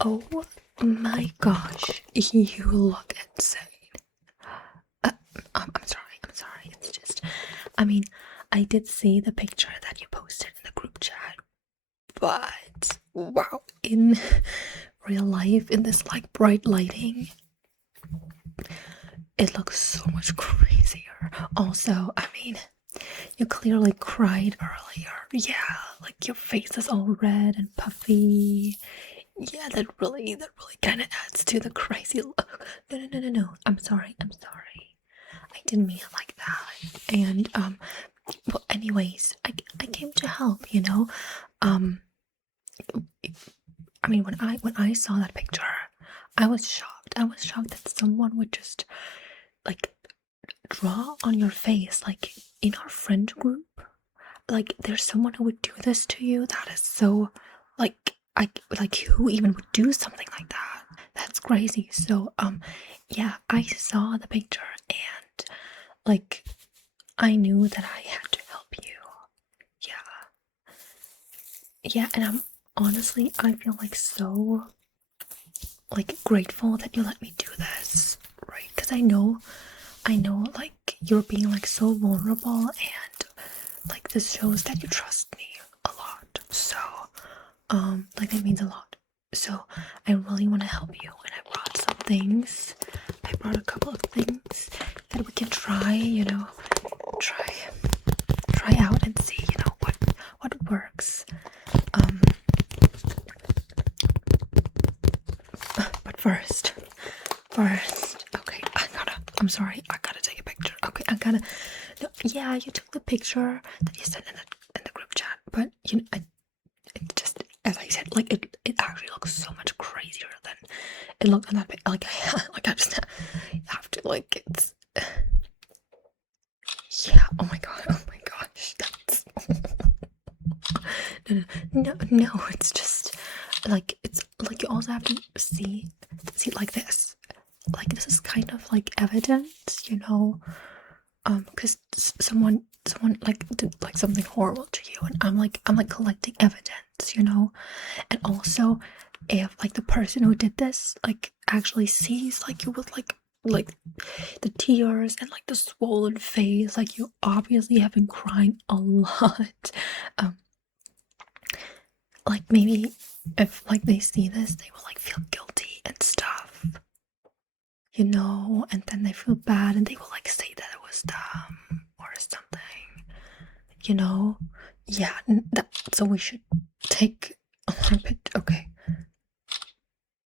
Oh my gosh, you look insane. Uh, I'm sorry, I'm sorry. It's just, I mean, I did see the picture that you posted in the group chat, but wow, in real life, in this like bright lighting, it looks so much crazier. Also, I mean, you clearly cried earlier. Yeah, like your face is all red and puffy. Yeah, that really kind of adds to the crazy look. No, no, no, no, no. I'm sorry. I'm sorry. I didn't mean it like that. And well, anyways, I came to help. Um, I mean, when I saw that picture, I was shocked. I was shocked that someone would just like draw on your face, like in our friend group. Like, there's someone who would do this to you. That is so, like, like who even would do something like that? That's crazy. So, yeah, I saw the picture and like I knew that I had to help you. Yeah, and honestly, I feel like so like grateful that you let me do this, right? Because I know, like you're being like so vulnerable, and like this shows that you trust me a lot. So, like that means a lot. So I really want to help you, and I brought some things. I brought a couple of things that we can try, try try out and see, what works. Um, but first, okay, I'm sorry, I gotta take a picture. Okay, no, yeah, you took the picture that you sent in the group chat, but it just, as I said, like it actually looks so much crazier than it looked on that pic. Like I just have to, like, it's, yeah. Oh my gosh, that's no, it's just like, it's like you also have to see like this. Like, this is kind of like evidence, because someone like did like something horrible to you, and I'm like collecting evidence, and also if like the person who did this like actually sees like you with like the tears and like the swollen face, like you obviously have been crying a lot. um like maybe if like they see this, they will like feel guilty and stuff, and then they feel bad and they will like say that it was them or something, you know? Yeah, so we should take a little bit. Okay.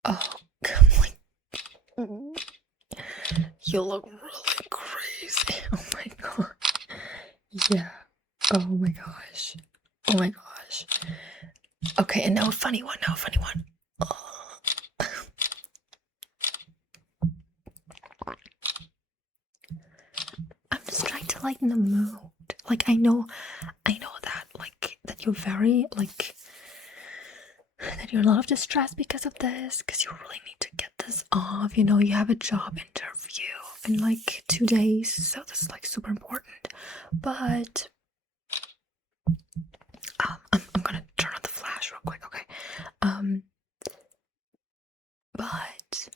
Oh, come on. You look really crazy. Oh my god. Yeah. Oh my gosh. Oh my gosh. Okay, and now a funny one. Oh. I'm just trying to lighten the mood. Like, I know that, like, that you're very, like, that you're in a lot of distress because of this, because you really need to get this off. You have a job interview in like 2 days, so this is like super important. But I'm gonna turn on the flash real quick, okay? Um, but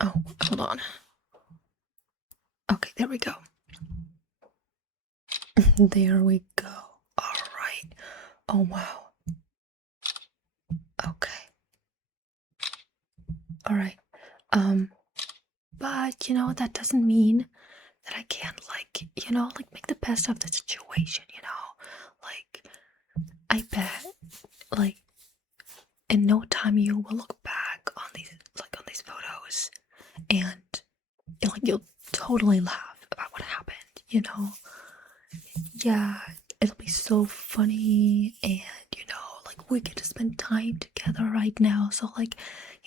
oh, hold on. Okay, there we go. There we go. All right. Oh wow. Okay. All right. But that doesn't mean that I can't, like, like make the best of the situation, Like, I bet, like, in no time you will look back on these photos, and like you'll totally laugh about what happened, Yeah, it'll be so funny, and like we get to spend time together right now. So, like,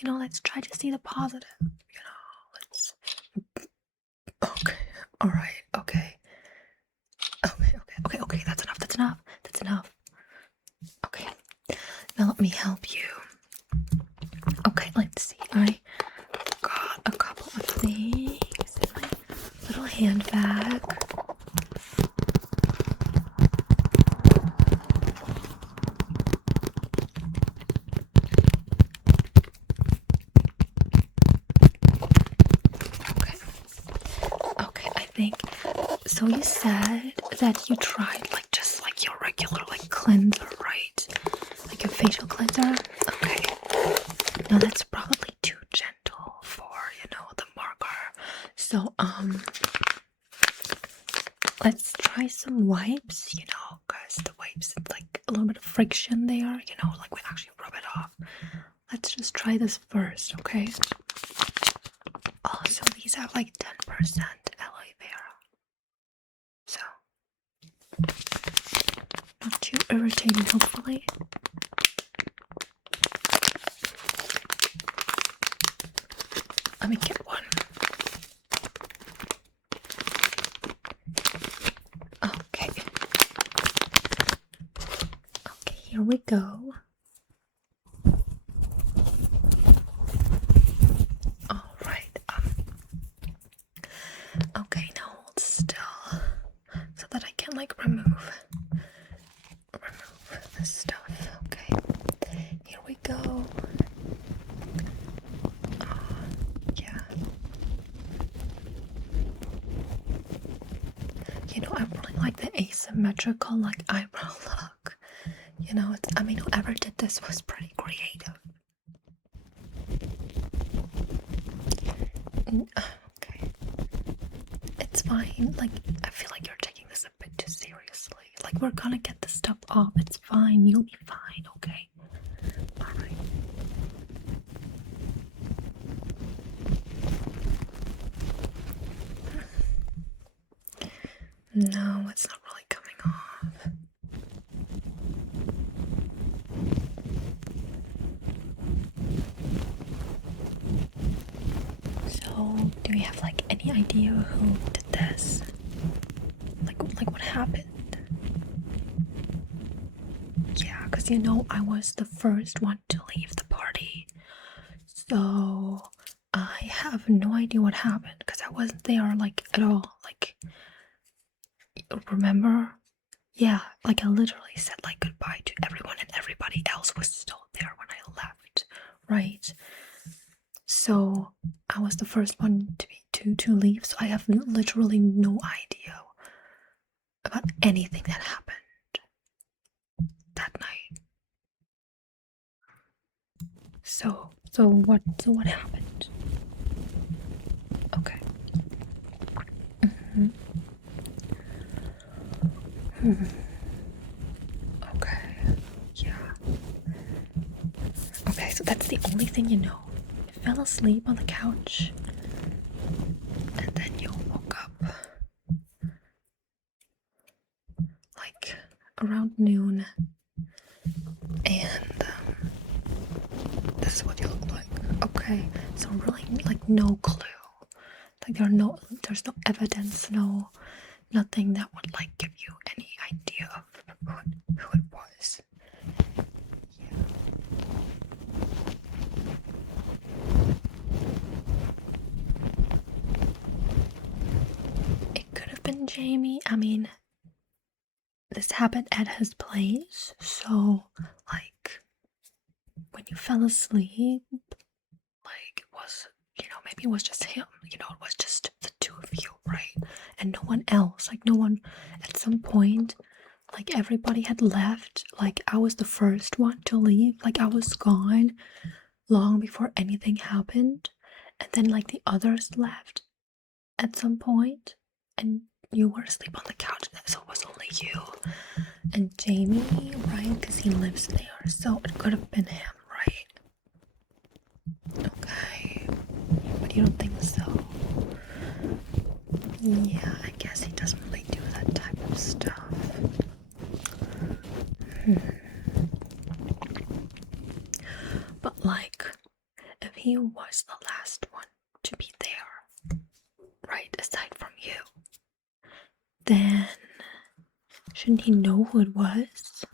let's try to see the positive, let's okay, all right, okay, that's enough. Okay, now let me help you. Okay, let's see. I got a couple of things in my little handbag. So you said that you tried like just like your regular like cleanser, right? Like a facial cleanser? Okay. No, that's probably too gentle for, the marker. So, let's try some wipes, because the wipes, like a little bit of friction there, like we actually rub it off. Let's just try this first, okay? Also, these have like 10% aloe vera. So, not too irritating, hopefully. Let me get one. Okay. Okay, here we go. Alright. Okay, now hold still so that I can like remove this stuff. Okay. Here we go. Yeah. I really like the asymmetrical like eyebrow look. Whoever did this was pretty creative. Okay. It's fine. Like, I feel like you're taking this a bit too seriously. Like, we're gonna get this stuff off. It's fine. You'll be fine, okay? Alright. No, it's not really coming off. So, do we have like any idea who did this? Like what happened? Yeah, because I was the first one to leave the party. So, I have no idea what happened because I wasn't there like at all. Like, remember? Yeah, like I literally said like goodbye to everyone and everybody else was still there when I left, right? So I was the first one to leave, so I have literally no idea about anything that happened that night. So what happened? Okay. Okay. Yeah. Okay, so that's the only thing you know. You fell asleep on the couch and then you woke up like around noon and this is what you look like. Okay, so really like no clue. Like there's no evidence, nothing that would like give you any idea of who it was. Yeah. It could have been Jamie. I mean, this happened at his place, so like when you fell asleep, like it was, maybe it was just him. It was just the two of you, right? And no one else. Like no one. At some point, like everybody had left. Like I was the first one to leave. Like I was gone long before anything happened, and then like the others left at some point, and you were asleep on the couch, so it was only you and Jamie, right? Because he lives there, so it could have been him, right? Okay, but you don't think so? Yeah, I guess he doesn't really do that type of stuff. But like, if he was the last one to be there, right, aside from you, then shouldn't he know who it was?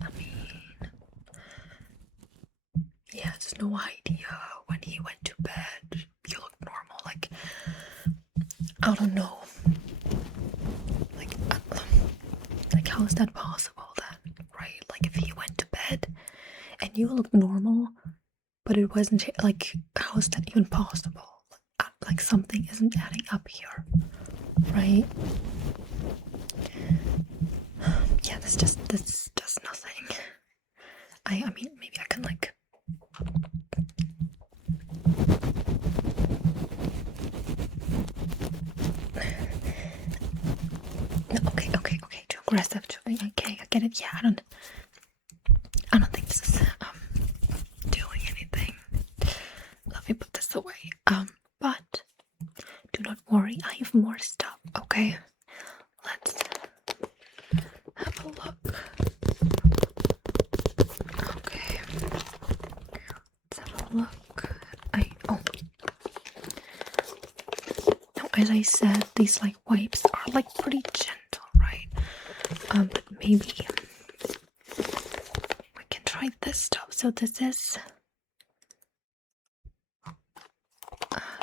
I mean, he has no idea when he went to bed. You look normal, like, I don't know. Like, that possible then, right? Like if you went to bed and you look normal, but it wasn't like, how is that even possible? Like something isn't adding up here, right? Yeah, this does nothing. I mean, maybe I can like. No, okay, too aggressive. Okay, I get it. Yeah, I don't think this is doing anything. Let me put this away. But do not worry, I have more stuff. Okay, let's have a look. Okay, let's have a look. Now, as I said, these like wipes are like pretty gentle, right? But maybe we can try this stuff. So this is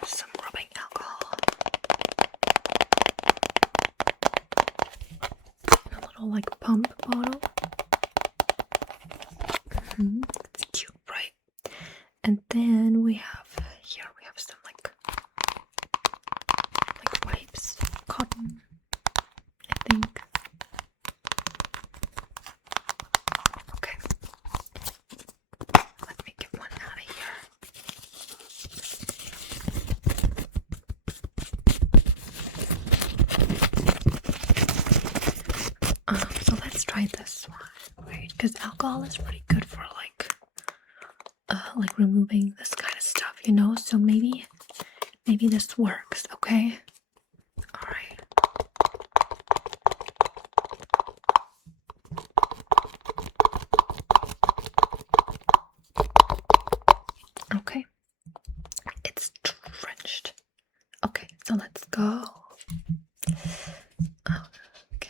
some rubbing alcohol in a little like pump bottle. It's cute, right? And then we have some like wipes, cotton, I think. Okay, let me get one out of here. So let's try this one, right? Because alcohol is pretty good for like removing this kind of stuff, you know? So maybe this works, okay? Alright. Okay. It's drenched. Okay, so let's go. Okay.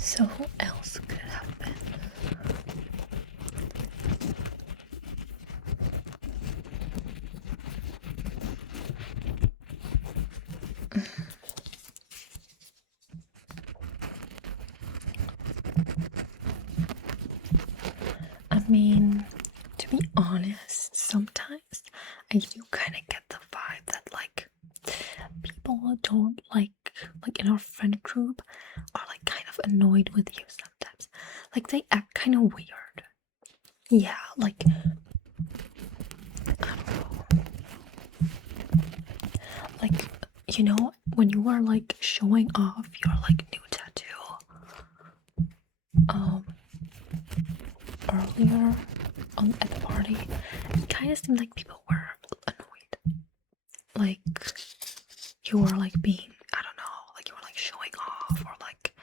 So who else could it have been? I mean, to be honest, sometimes I do kind of get the vibe that like people don't like in our friend group are like kind of annoyed with you sometimes. Like they act kind of weird. Yeah, like I don't know. Like, you know, when you were like showing off your like new tattoo earlier at the party, it kind of seemed like people were annoyed. Like you were like being, I don't know, like you were like showing off, or like,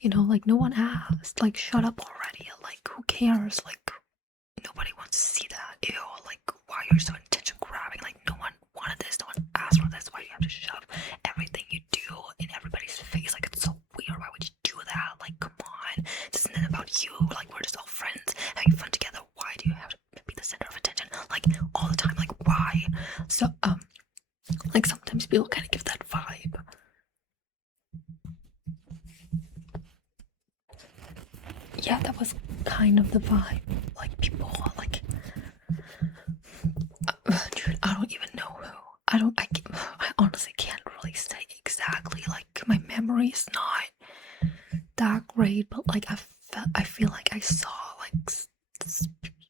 you know, like no one asked. Like shut up already. Like who cares? Like nobody wants to see that. Ew, like why you're so attention grabbing? Like no one wanted this, no one asked for this. Why do you have to shove everything you do in everybody's face? Like it's so weird. Why would you do that? Like come on, this isn't about you. Like we're just all friends having fun together. Why do you have to be the center of attention? Like all the time. Like why? So like sometimes people kind of give that vibe. Yeah, that was kind of the vibe. Like people like dude, I don't even know who. I honestly can't really say exactly. Like my memory is not that great, but like I feel like I saw like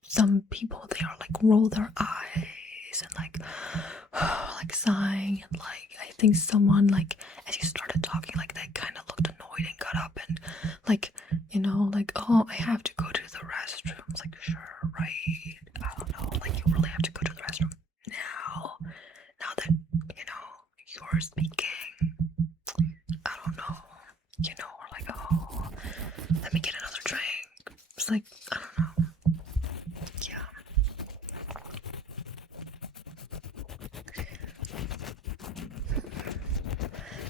some people there like roll their eyes and like like sighing, and like I think someone like as you started talking like they kind of looked annoyed and got up and like, you know, like, oh, I have to go to the restroom. It's like, sure, right? I don't know, like you really have to go to the restroom now that you know you're speaking. I don't know, you know, or like, oh, let me get another drink. It's like, I don't know. Yeah.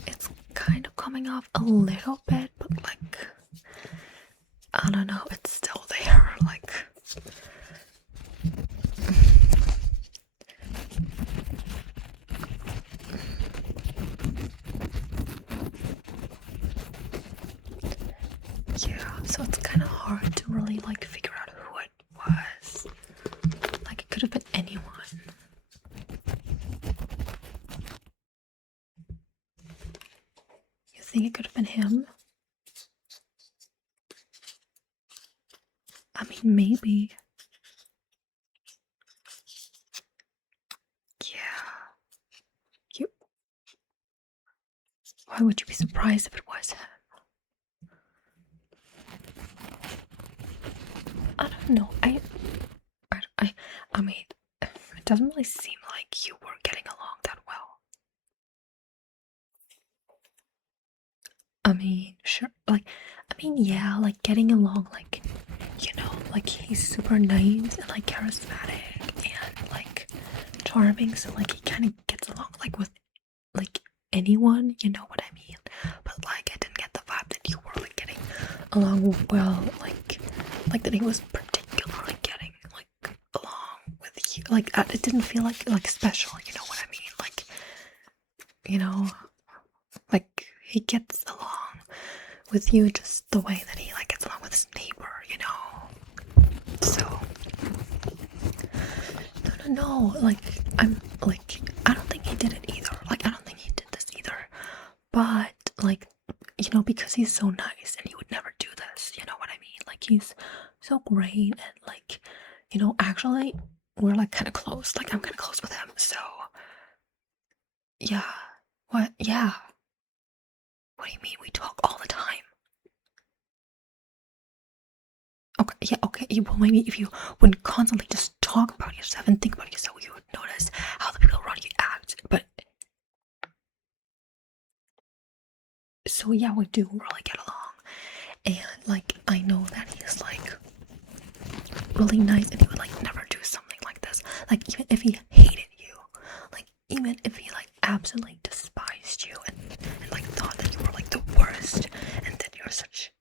It's kind of coming off a little bit, but like, I don't know, it's still there. Like, Yeah, so it's kind of hard to really like figure out who it was. Like it could have been anyone. You think it could have been him? I mean, maybe. Yeah. You. Why would you be surprised if it was him? I don't know. I mean, it doesn't really seem like you were getting along that well. I mean, sure, yeah, like getting along, like, like he's super nice and like charismatic and like charming, so like he kind of gets along like with like anyone, you know what I mean? But like I didn't get the vibe that you were like getting along well, like that he was particularly getting like along with you. Like it didn't feel like special, you know what I mean? Like, you know, like he gets along with you just the way that he like gets along with his neighbor, you know. So no, like I'm like I don't think he did it either. Like I don't think he did this either. But like because he's so nice and he would never do this, you know what I mean? Like he's so great and like actually we're like kind of close. Like I'm kind of close with him. So yeah. What? Yeah. What do you mean? We talk all the time. Okay, yeah, okay. Well, maybe if you wouldn't constantly just talk about yourself and think about yourself, you would notice how the people around you act. But so yeah, we do really get along, and like I know that he's like really nice, and he would like never do something like this. Like even if he hated you, like even if he like absolutely despised you and like thought that you were like the worst, and that you're such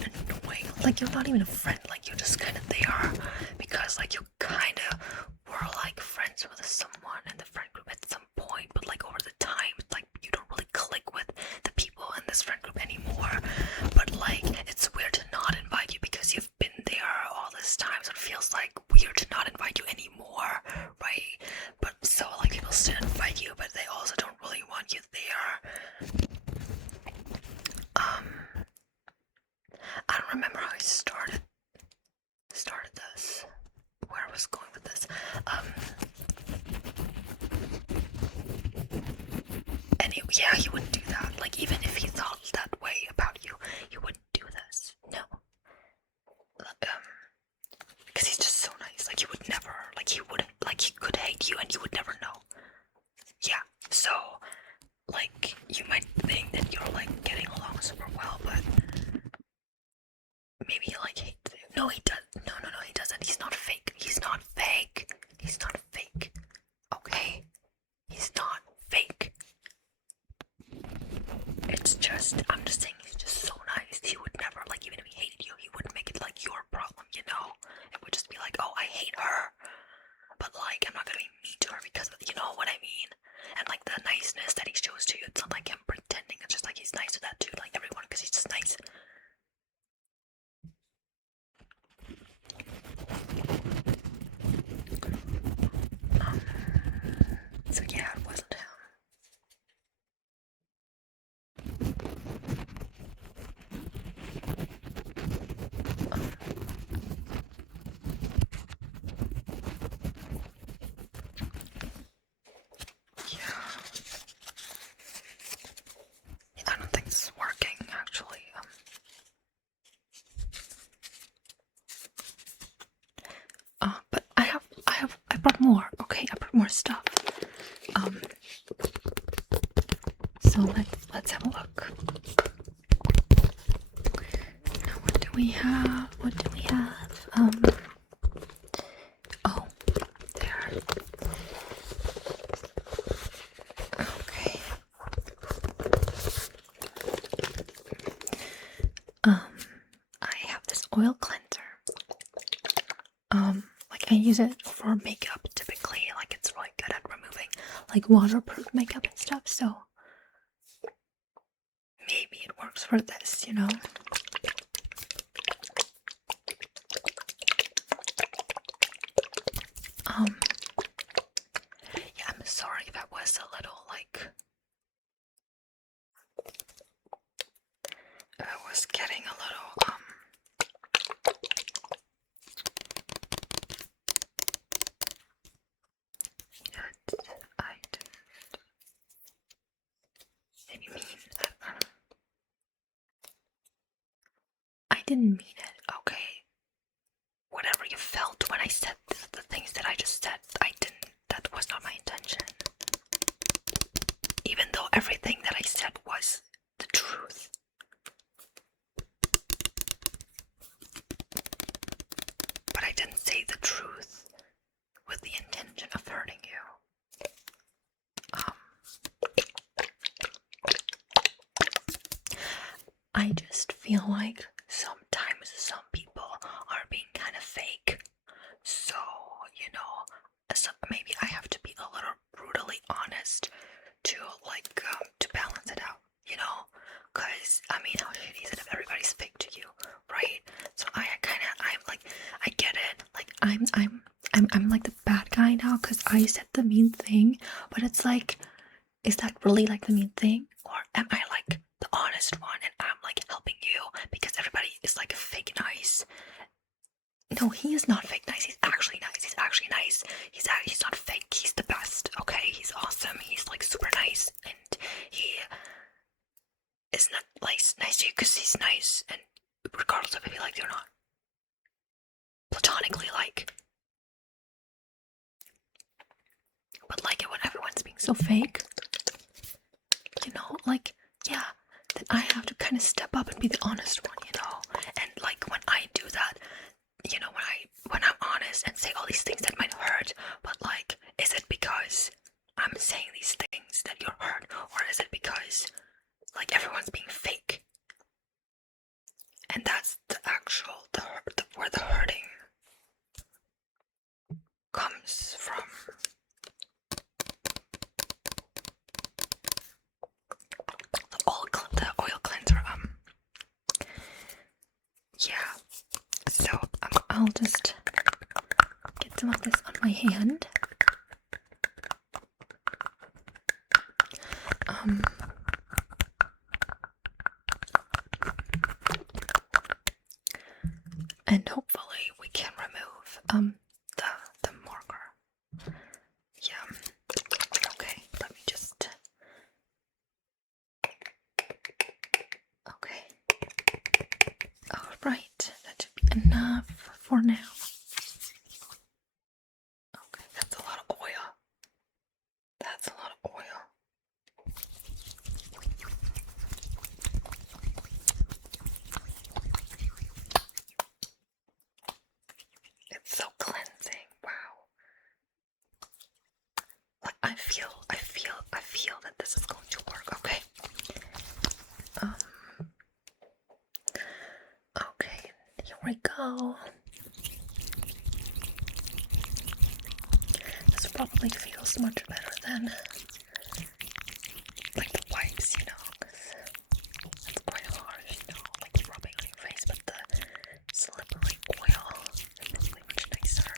an annoying, like you're not even a friend, like you're just kind of there because like you kind of were like friends with someone in the friend group at some point, but like over the time like you don't really click with the people in this friend group anymore. But like it's weird to not invite you because you've been there all this time, so it feels like weird to not invite you anymore, right? But so like people still invite you, but they also don't really want you there. I don't remember how I started this. Where I was going with this. And yeah, he wouldn't do that. Like even if he thought that way about you, he wouldn't do this. No. Because he's just so nice. Like he would never. Like he wouldn't. Like he could hate you, and you would never know. Yeah. So, like you might think that you're like getting along super well, but maybe he like hates you. No, he does. No, he doesn't. He's not fake. He's not fake. He's not fake. Okay? He's not fake. It's just, I'm just saying he's just so nice. He would never, like, even if he hated you, he wouldn't make it like your problem, you know? It would just be like, oh, I hate her. But like, I'm not gonna be mean to her because of, you know what I mean? And like the niceness that he shows to you, it's not like him pretending. It's just like he's nice to that too, like everyone, because he's just nice. So yeah, it wasn't him. Yeah. I don't think this is working, actually. But I brought more. Okay, I brought more stuff. So let's have a look. Now, what do we have? What do we have? Oh, there. Okay. I have this oil cleanser. Like I use it for makeup typically. Like it's really good at removing like waterproof makeup and stuff. So maybe it works works for this, you know? Um, yeah, I'm sorry if I was a little, like, if I was getting a little, I didn't maybe mean, I didn't mean it, okay? Whatever you felt when I said the things that I just said, that was not my intention. Even though everything that I said was the truth. But I didn't say the truth with the intention of hurting you. I just feel like sometimes some people are being kind of fake. So, you know, maybe I have to be a little brutally honest to to balance it out, you know? Cause I mean, how shitty is it if everybody's fake to you, right? So I'm like, I get it. Like I'm like the bad guy now because I said the mean thing, but it's like, is that really like the mean thing, or am I like the honest one and I'm like helping you because everybody is like fake nice? No, he is not fake nice. He's actually nice. He's actually nice. He's not fake. He's the best. Okay, he's awesome. He's like super nice, and he is not nice to you because he's nice, and regardless of if you like it or not, platonically like. But like it when everyone's being so fake, you know, like yeah, then I have to kind of step up and be the honest one, you know, and like when I do that. You know, when I'm honest and say all these things that might hurt, but like, is it because I'm saying these things that you're hurt, or is it because like everyone's being fake? And that's the where the hurting comes from. The oil cleanser. Yeah. So I'll just get some of this on my hand. And hopefully we can remove the marker. Yeah. Okay, let me just. Okay. Alright, that should be enough for now. Okay, that's a lot of oil. That's a lot of oil. It's so cleansing. Wow. Like I feel that this is going to work, okay? Okay, here we go. This probably feels much better than like the wipes, you know, because it's quite harsh, you know, like rubbing on your face, but the slippery oil is probably much nicer.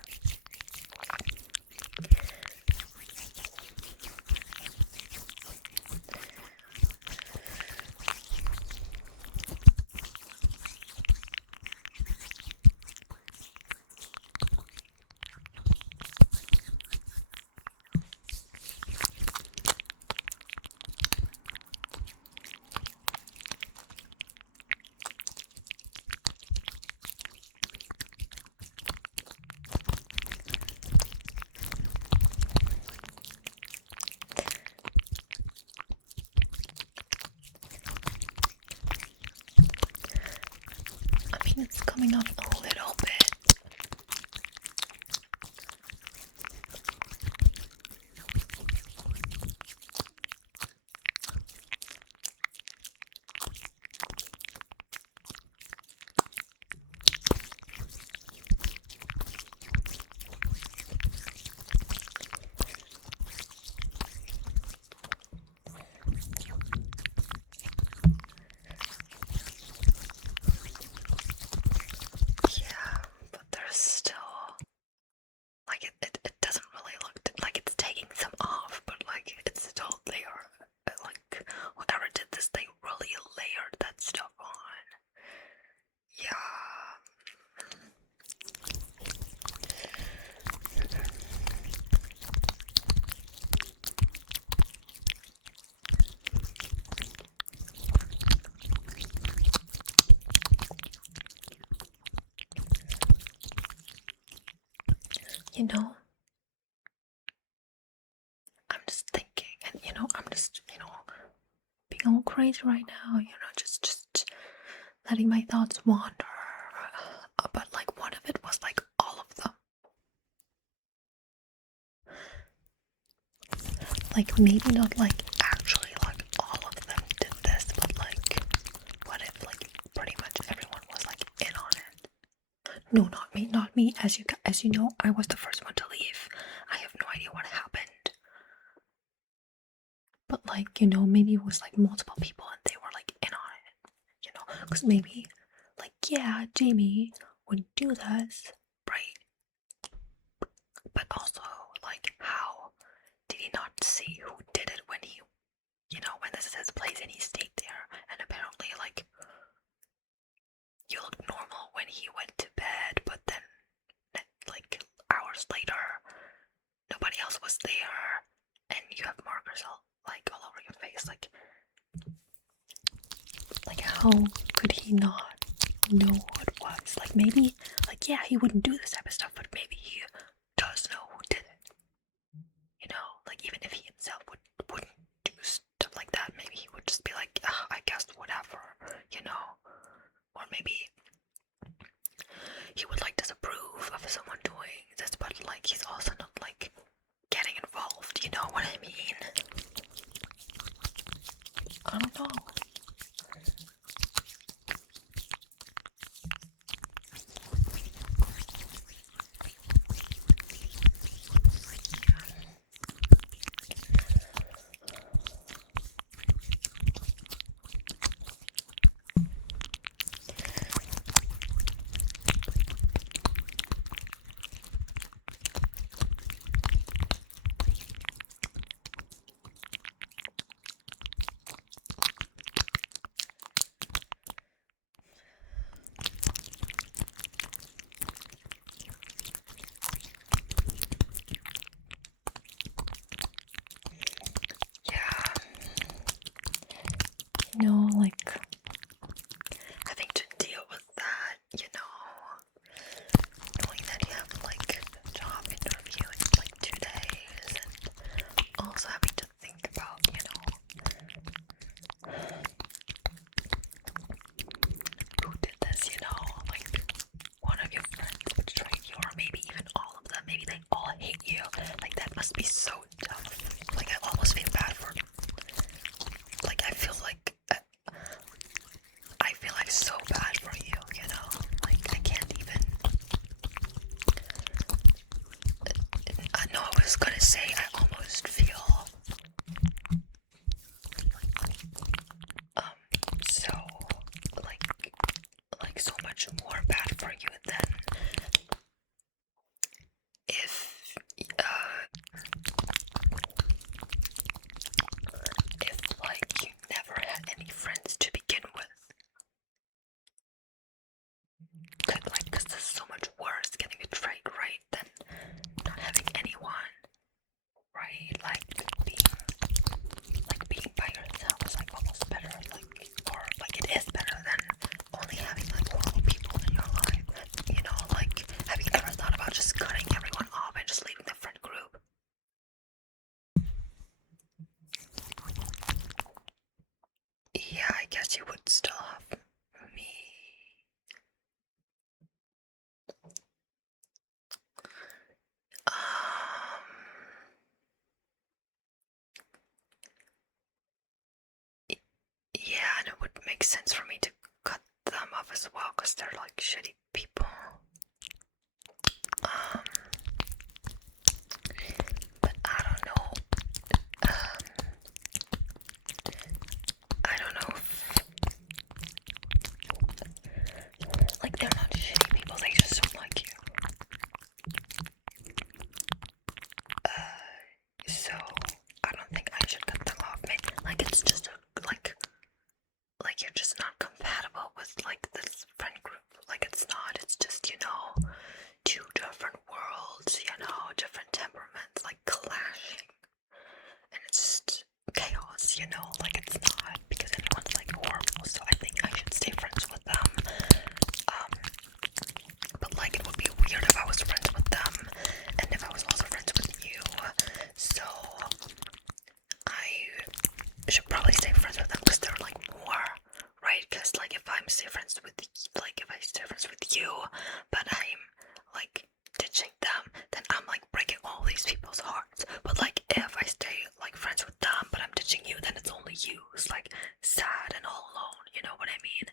It's coming off a little bit. you know, I'm just thinking, and I'm just, being all crazy right now, just letting my thoughts wander. But like one of it was like all of them. Like maybe not like actually like all of them did this, but like what if like pretty much everyone was like in on it? No, not me. As you know, I was the first one to leave. I have no idea what happened. But like, maybe it was like multiple people and they were like in on it, because maybe like, yeah, Jamie would do this, right? But also, like, how did he not see who did it when he, when this is his place and he stayed there? And apparently, like, you looked normal when he went to bed, but then, like, hours later, nobody else was there, and you have markers all over your face. Like, how could he not know who it was? Like, maybe, like, yeah, he wouldn't do this type of stuff, but maybe he does know who did it. Like, even if he himself wouldn't do stuff like that, maybe he would just be like, I guess whatever, or maybe he would like disapprove of someone doing this, but like he's also not like getting involved, you know what I mean? I don't know. Like, having to deal with that, knowing that you have like a job interview in like 2 days, and also having to think about, who did this, like one of your friends betrayed you, or maybe even all of them, maybe they all hate you. Like, that must be so tough. Like, I almost feel bad for, like, I feel like so bad for you, like, I can't even, no, I was gonna say, I almost feel, so, like so much more bad for you than if, like, you never had any friends to begin with. Because this is so much worse, getting betrayed, right, than not having anyone, right? Like, being by yourself is, like, almost better, like, or, like, it is better than only having, like, horrible people in your life, like, have you ever thought about just cutting everyone off and just leaving the friend group? Yeah, I guess you would still have me. Yeah, and it would make sense for me to cut them off as well, because they're like shitty people. But I don't know. I don't know if, like, they're not shitty people, they just don't like you. So I don't think I should cut them off. Maybe, like, it's just like you're just not compatible with like this friend group. Like, it's not. It's just, two different worlds. Different temperaments, like, clashing, and it's just chaos. Like, it's not because anyone's like horrible. So I think I should stay friends with them. But like, it would be weird if I was friends with them and I'm still friends with like if I stay friends with you, but I'm like ditching them, then I'm like breaking all these people's hearts. But like if I stay like friends with them, but I'm ditching you, then it's only you who's like sad and all alone. You know what I mean?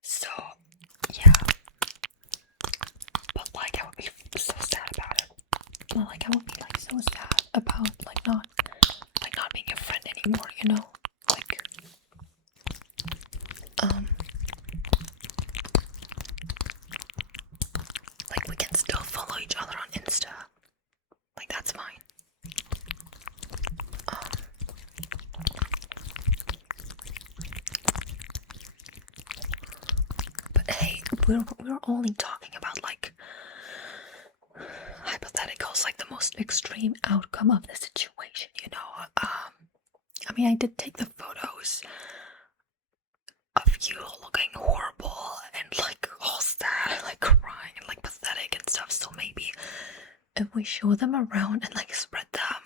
So yeah, but like I would be so sad about it. Well, like I would be like so sad about like not being a friend anymore. You know, like um. Like we can still follow each other on Insta. Like that's fine. Um, but hey, we're only talking about like hypotheticals, like the most extreme outcome of the situation, you know. I mean, I did take the photos of you looking horrible and like all sad, like crying and like pathetic and stuff. So maybe if we show them around and like spread them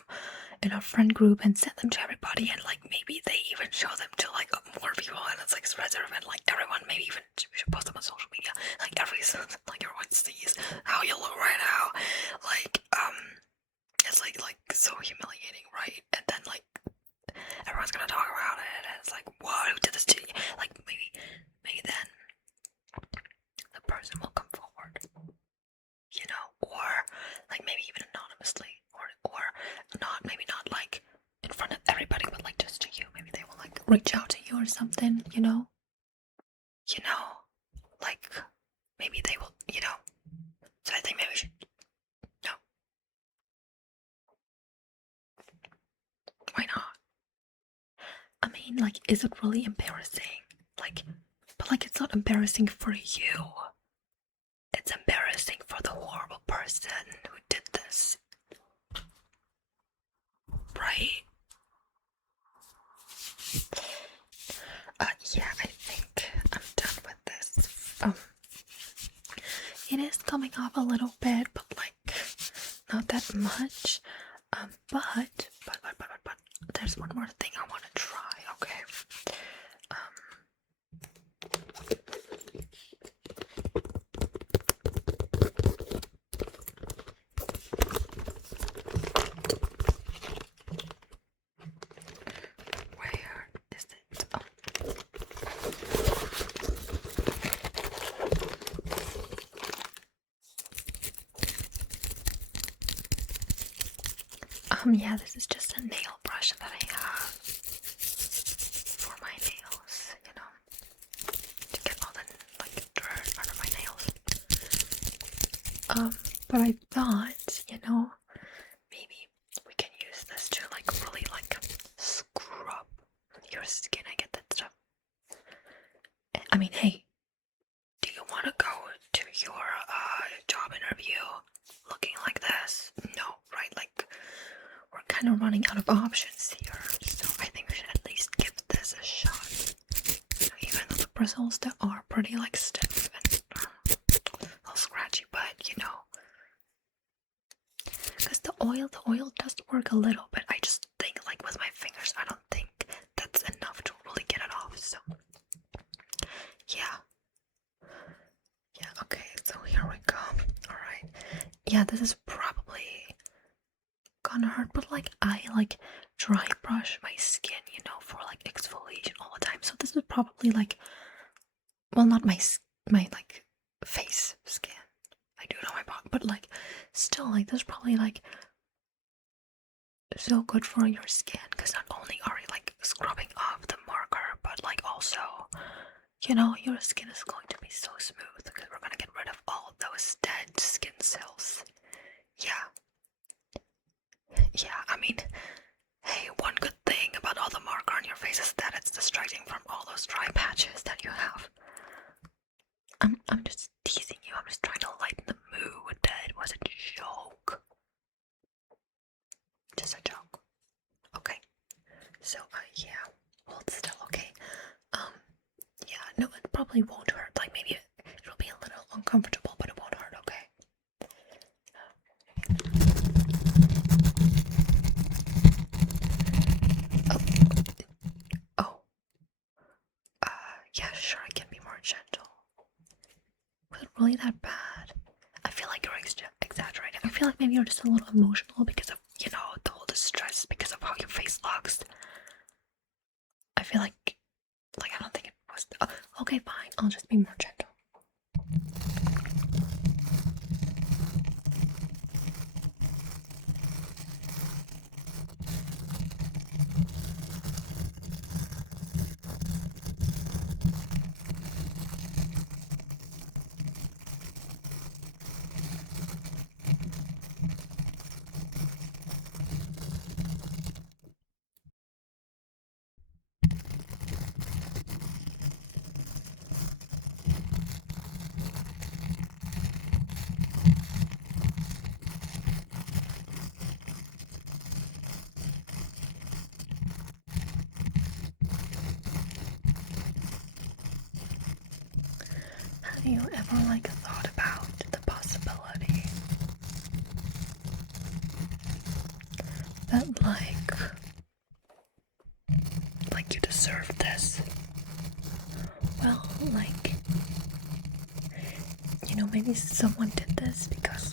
in our friend group and send them to everybody, and like maybe they even show them to like more people, and it's like spreads everyone, like everyone, maybe even we should post them on social media, like like everyone sees how you look right now, like it's like so humiliating, right? And then like everyone's gonna talk about it, and it's like, what, who did this to you? Like maybe then the person will come forward, you know, or like maybe even anonymously, or not, maybe not like in front of everybody, but like just to you. Maybe they will like reach out to you or something, you know, like maybe they will, you know. So I think maybe we should. No, why not? I mean, like, is it really embarrassing? Like, but like, it's not embarrassing for you. It's embarrassing for the horrible person who did this, right? Yeah, I think I'm done with this. It is coming off a little bit, but like, not that much. But there's one more thing I want to try, okay? Where is it? Yeah, this is just a nail brush that I have for my nails, you know, to get all the like dirt out of my nails. But I thought, you know, maybe we can use this to like really like scrub your skin. I get that stuff. I mean, hey, do you want to go to your job interview looking like this? No, right? Like, we're kind of running out of options here, so I think we should at least give this a shot. Even though the bristles that are pretty like stiff and a little scratchy, but you know, because the oil does work a little bit. I just think like with my fingers, I don't think that's enough to really get it off. So yeah, okay. So here we go. All right. Yeah, this is probably gonna hurt, but like I like dry brush my skin, you know, for like exfoliation all the time. So this is probably like, well, not my like face skin. I do it on my body, but like still, like this is probably like so good for your skin, because not only are you like scrubbing off the marker, but like also, you know, your skin is going to be so smooth because we're gonna get rid of all of those dead skin cells. Yeah, I mean, hey, one good thing about all the marker on your face is that it's distracting from all those dry patches that you have. I'm just teasing you. I'm just trying to lighten the mood. It was a joke. Just a joke. Okay. So, yeah, hold still, okay? Yeah, no, it probably won't hurt. Like, maybe it'll be a little uncomfortable, but it won't hurt, okay? Oh. Yeah, sure, I can be really that bad? I feel like you're exaggerating. I feel like maybe you're just a little emotional because of, you know, the whole distress because of how your face looks. I feel like I don't think it was. Okay, fine. I'll just be more gentle. Have you ever thought about the possibility that you deserve this? Well, you know, maybe someone did this because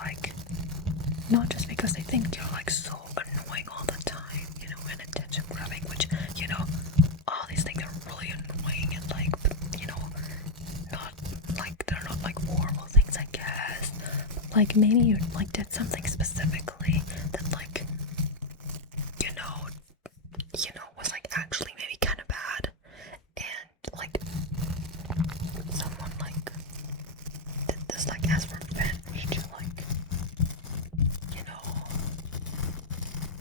not just because they think you're so annoying all the time, you know, and attention grabbing, which, you know, all these things are really annoying and but, you know, not they're not horrible things, I guess. But, maybe you did something specifically that was actually maybe kind of bad, and someone did this as revenge to you know,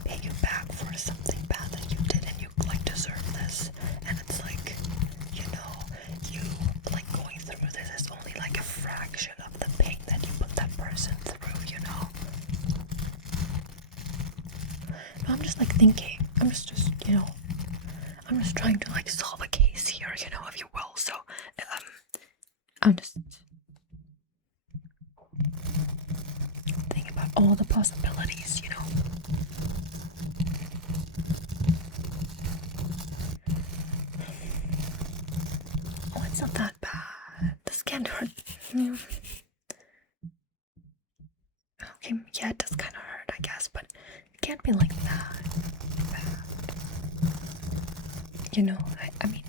pay you back for something bad that you did, and you deserve this. And it's you know, you going through this is only a fraction of the pain that you put that person through, you know. No, I'm just thinking. I'm just you know, I'm just trying to solve a case here, you know, if you will. So I'm just thinking about all the possibilities, you know. Oh, it's not that bad. This can't hurt. Okay, yeah, it does kind of hurt, I guess, but it can't be that bad. You know, I mean,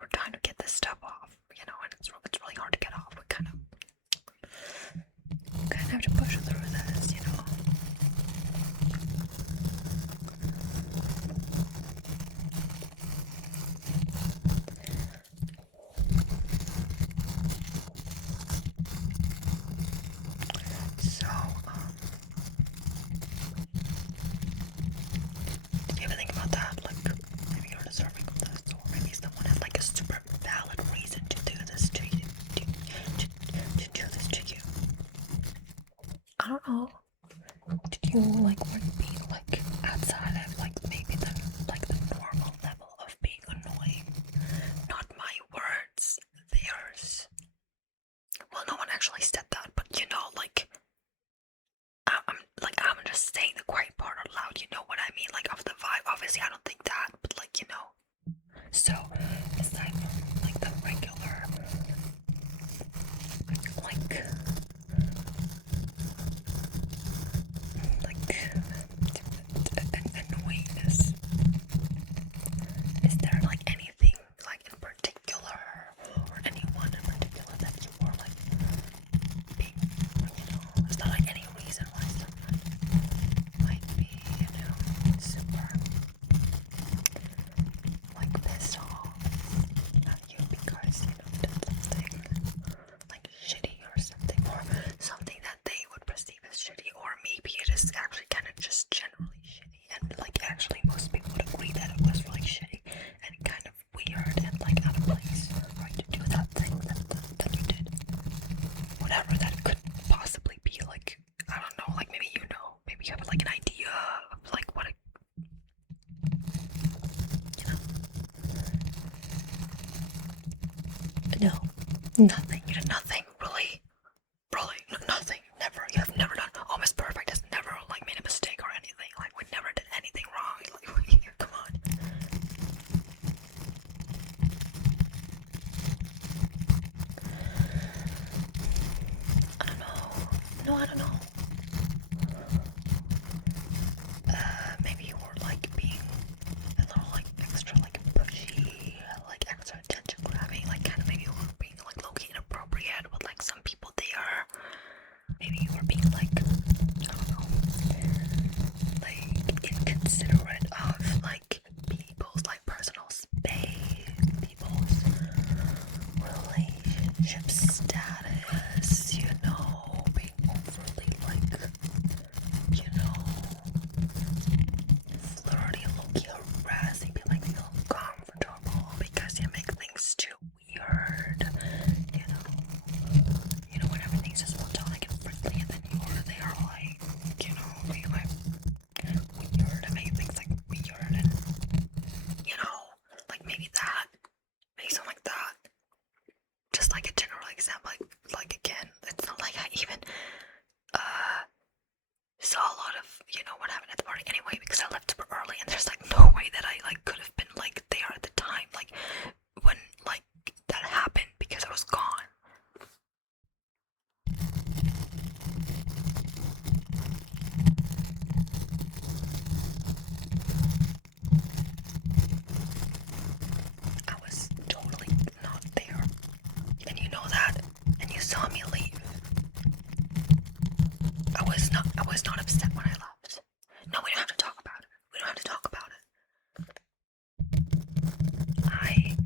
we're trying to get this stuff off, you know, and it's really hard to get off. We kind of have to push through this, you know. So, did you ever think about that? Maybe you're deserving of this, or maybe someone has a super valid reason to do this to you, to do this to you. I don't know. Did you want to be outside of maybe the normal level of being annoying? Not my words, theirs. Well, no one actually said that, but you know, I'm just saying the quiet part out loud. You know what I mean? Of the vibe. Obviously, I don't think that, but you know. So, aside from the regular, annoyingness, is there anything in particular, or anyone in particular that you were being, you know, is there any reason why someone might be, you know, super pissed off at you because you know did something shitty or something that they would perceive as shitty, or maybe it is actually kind of just generally shitty, and actually most people would agree that it was really shitty and kind of weird and out of place, right, to do that thing that you did, whatever that could possibly be. I don't know, maybe you know, maybe you have an idea of what it, you know. No, nothing. You did nothing. Really, nothing. Never. You have never done. Almost Perfect has never made a mistake or anything. We never did anything wrong. Come on. No, I don't know. Maybe you were like being a little like extra like pushy, like extra attention grabbing, like kind of maybe you were being like low-key inappropriate with like some people there. Maybe you were being like, I don't know, like inconsiderate of like people's like personal space, people's relationship status, you know, being overly like, you know, flirty, low-key harassing, being like feel uncomfortable because you make things too weird, you know, when everything's just platonic and friendly and then they are like, you know, being like weird and making things like weird and, you know, like maybe something like that. Just like a general example, like again, it's not like I even saw a lot of, you know, what happened at the party anyway because I left super early and there's like no way that I like could have been like there at the time, like when like that happened because I was gone. I was totally not there. And you know that. And you saw me leave. I was not upset when I left. No, we don't have to talk about it. We don't have to talk about it. I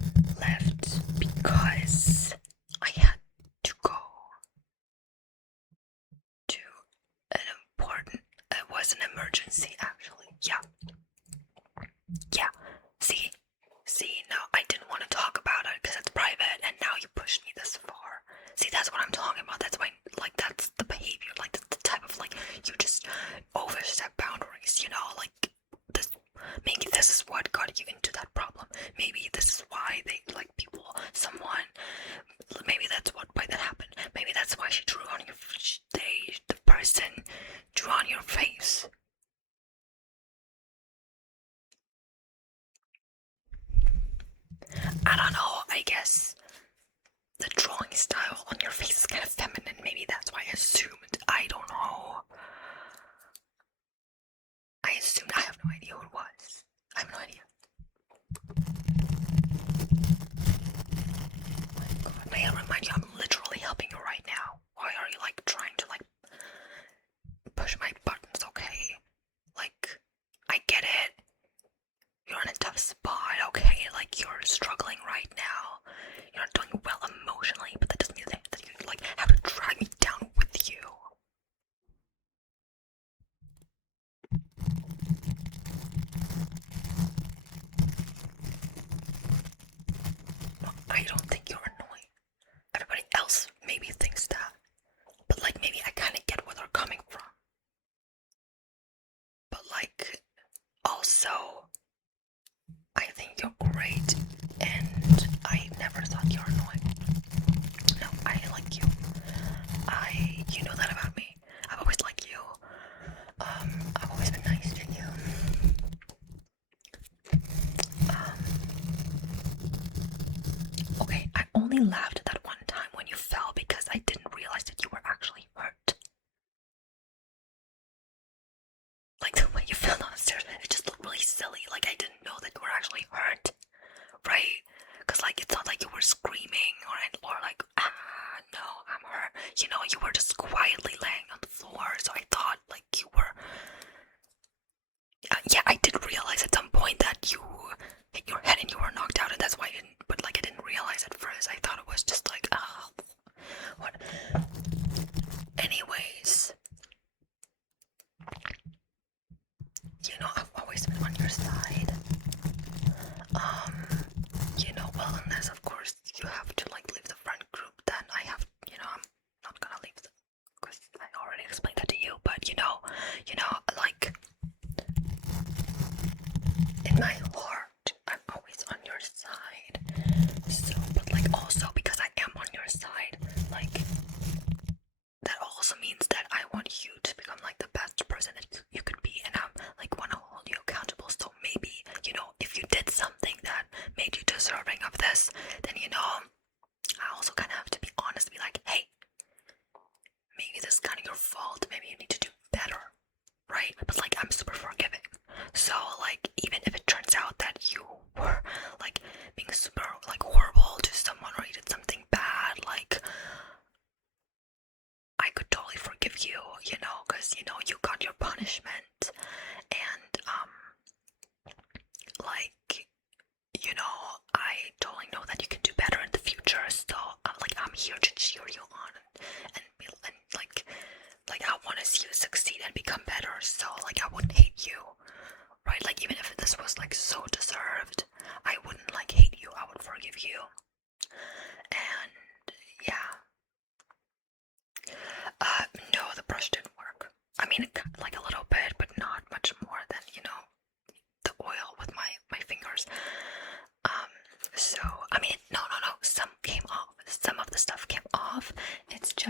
left because I had to go to an important, it was an emergency actually. Yeah. Yeah. See, no, I didn't want to talk about it because it's private and now you pushed me this far. See, that's what I'm talking about. That's why, like, that's the behavior, like, that's the type of, like, you just overstep boundaries, you know, like, this, maybe this is what got you into that problem. Maybe this is why maybe that's why that happened. Maybe that's why she drew on the person drew on your face. I don't know, I guess the drawing style on your face is kind of feminine. Maybe that's why I assumed. I don't know. I assumed. I have no idea who it was. I have no idea. Oh my god. May I remind you, I'm literally helping you right now. Why are you like trying to like push my buttons, okay? Like, I get it. You're in a tough spot, okay? Like, you're struggling right now. You're not doing well emotionally, but that doesn't mean that you like have to drag me down with you. No, I don't think you're annoying. Everybody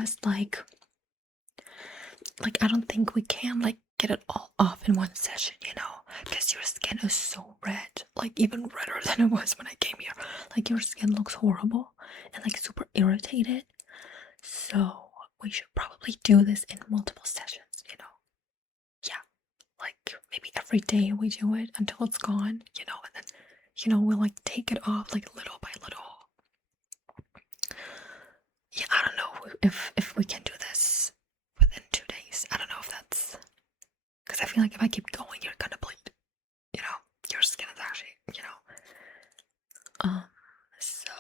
just like I don't think we can like get it all off in one session, you know, because your skin is so red, like even redder than it was when I came here. Like your skin looks horrible and like super irritated. So we should probably do this in multiple sessions, you know. Yeah, like maybe every day we do it until it's gone, you know, and then we'll like take it off like little by little. Yeah, I don't know if we can do this within 2 days. I don't know if that's because I feel like if I keep going, you're gonna bleed. You know, your skin is actually, you know. So,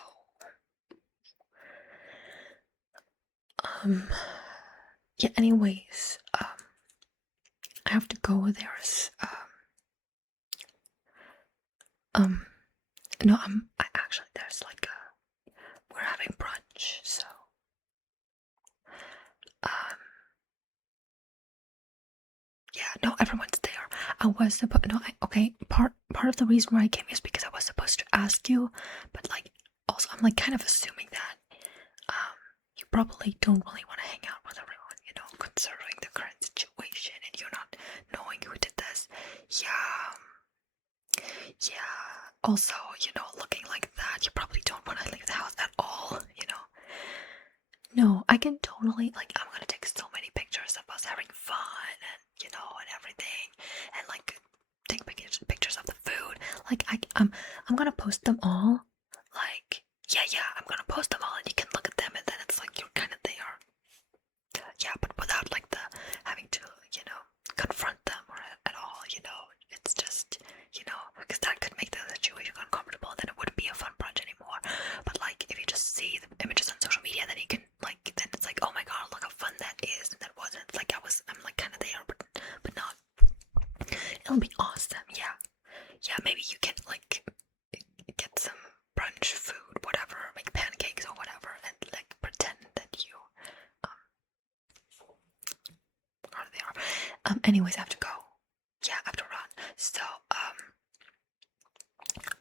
um, yeah. Anyways, I have to go. There's, no, I actually there's like we're having brunch, so, um, yeah. No, everyone's there. I was supposed no, okay. Part of the reason why I came is because I was supposed to ask you, but like also I'm like kind of assuming that you probably don't really want to hang out with everyone, you know, considering the current situation and you're not knowing who did this. Yeah, yeah. Also, you know, looking like that, you probably don't want to leave the house at all, you know. No, I can totally like I'm gonna take so many pictures of us having fun and you know and everything and like take pictures of the food. Like I'm gonna post them all. Like yeah, I'm gonna post them all and you can look at them and then it's like you're kind of there. Yeah, but without like the having to, you know, confront them or at all, you know. It's just, you know, because that could make the situation uncomfortable, then it wouldn't be a fun brunch anymore. But like if you just see the images on social media, then you can like then it's like, oh my god, look how fun that is and that wasn't. It's like I'm like kinda there but not. It'll be awesome, yeah. Yeah, maybe you can like get some brunch food, whatever, make pancakes or whatever, and like pretend that you are there. Anyways, I have to go. Yeah, I have to run. So,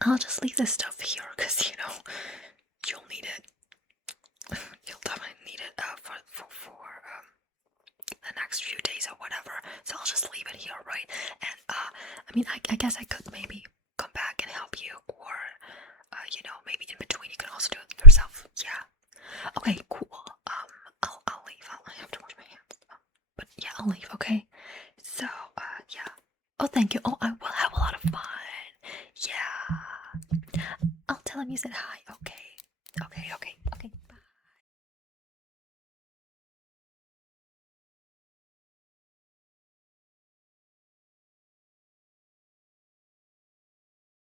I'll just leave this stuff here because you know you'll need it. You'll definitely need it for the next few days or whatever. So I'll just leave it here, right? And I mean, I guess I could maybe come back and help you, or you know, maybe in between you can also do it yourself. Yeah. Okay, cool. I'll leave. I have to wash my hands. But yeah, I'll leave. Okay. So yeah. Oh, thank you. Oh, I will have a lot of fun. Yeah. I'll tell him you said hi.